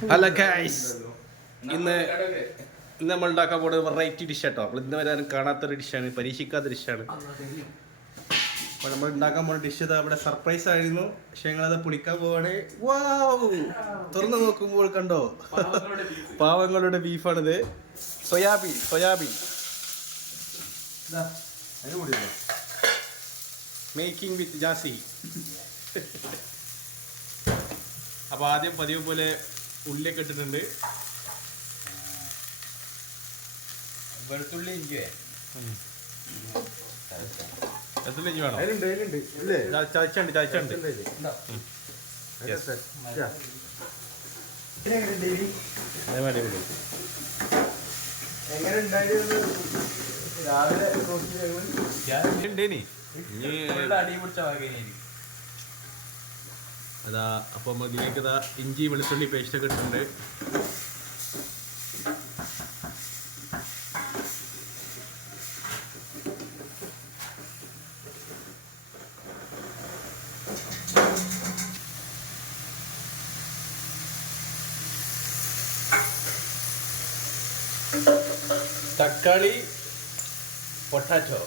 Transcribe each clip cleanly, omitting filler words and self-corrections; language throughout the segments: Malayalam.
ഹലോ ഗൈസ്, ഇന്ന് നമ്മൾ ഉണ്ടാക്കാൻ പോകുന്നത് വെറൈറ്റി ഡിഷ് കേട്ടോ. അപ്പോൾ ഇന്ന് വരാൻ കാണാത്തൊരു ഡിഷാണ്, പരീക്ഷിക്കാത്ത ഡിഷാണ്. അപ്പോൾ നമ്മൾ ഉണ്ടാക്കാൻ പോകുന്ന ഡിഷ് ഇതാ ഇവിടെ സർപ്രൈസ് ആയിരുന്നു. പക്ഷെ ഞങ്ങളത് പൊളിക്കാൻ പോവാണ്. വാവ്, തുറന്നു നോക്കുമ്പോൾ കണ്ടോ, പാവങ്ങളുടെ ബീഫാണിത്. സോയാബീൻ മേക്കിംഗ് വിത്ത് ജാസി. അപ്പോൾ ആദ്യം പതിവ് പോലെ ഉള്ളിയൊക്കെ ഇട്ടിട്ടുണ്ട്. വെളുത്തുള്ളി ഇഞ്ചി വേണം. ചതച്ചുണ്ട് അതാ. അപ്പോൾ നമ്മൾ ഇതിലേക്ക് ഇതാ ഇഞ്ചി വെളുത്തുള്ളി പേസ്റ്റൊക്കെ ഇട്ടിട്ടുണ്ട്. തക്കാളി, പൊട്ടാറ്റോ,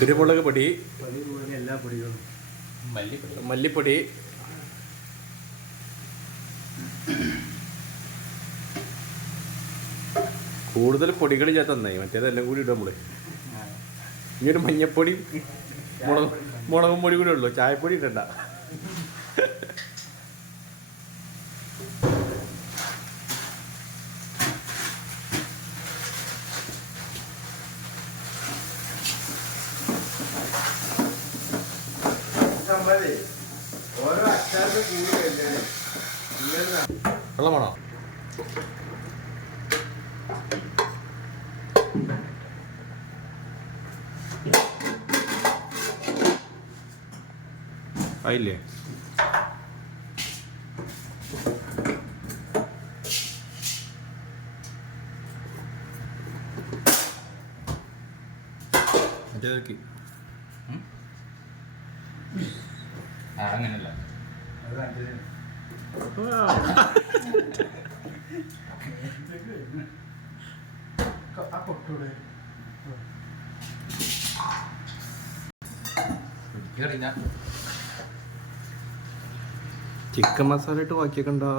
കുരുമുളക് പൊടി, എല്ലാ പൊടികളും, മല്ലിപ്പൊടി, കൂടുതൽ പൊടികൾ ഞാൻ തന്നായി. മറ്റേതെല്ലാം കൂടി ഇടും നമ്മള്. ഇനി ഒരു മഞ്ഞപ്പൊടി, മുളകും പൊടി കൂടി ഉള്ളു, ചായപ്പൊടി ഇടണ്ട. വെള്ളമാണോ? ആയില്ലേ? അങ്ങനല്ല, ചിക്കൻ മസാല ഇട്ട് ബാക്കിയൊക്കെ ഉണ്ടാ.